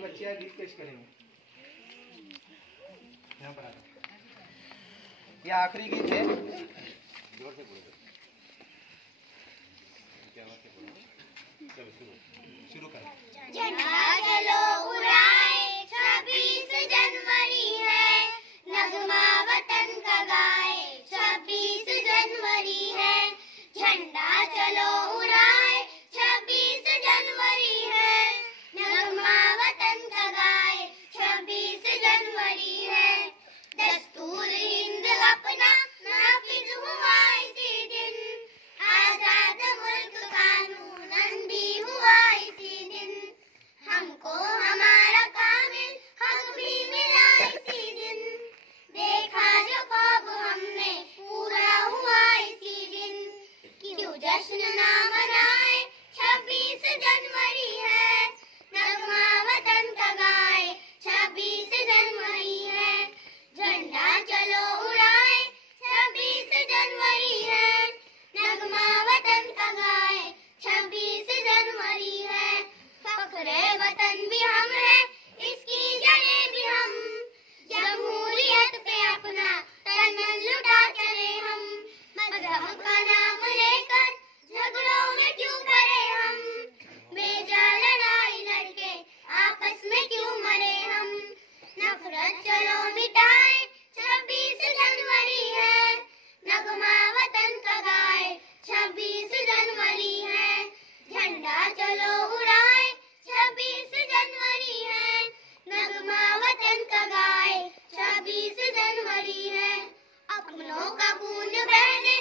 की बच्चियां गीत पेश करेंगे। यहाँ पर ये आखिरी गीत है। जोर से बोलो। क्या बात है, बोलो। चलो शुरू करें। झंडा चलो उड़ाए 26 जनवरी है, नगमा वतन का गाए 26 जनवरी है। झंडा चलो उड़ाए 26 जनवरी है, नगमा वतन का गाए 26 जनवरी है। दस्तूर हिंद अपना नाफिज हुआ इसी दिन, आजाद मुल्क कानूनन भी हुआ इसी दिन। हमको हमारा कामिल हक भी मिला इसी दिन, देखा जो ख्वाब हमने पूरा हुआ इसी दिन। क्यों जश्न ना मनाए 26 जनवरी है, नगमा वतन का गाए 26 जनवरी है। झंडा चलो उड़ाए 26 जनवरी है, नगमा वतन का गाए 26 जनवरी है। फख्रे वतन भी हम हैं, इसकी जड़ें भी हम, जमहूरियत पे अपना तन लुटा चले हम। मजहब का नाम लेकर झगड़ों में क्यों पड़े हम, बेजा लड़ाई लड़के आपस में क्यों मरे हम। नफरत चलो मिटाए 26 जनवरी है, नगमा वतन का गाए 26 जनवरी है। झंडा चलो उड़ाए 26 जनवरी है, नगमा वतन का गाए 26 जनवरी है। अपनों का खून बहने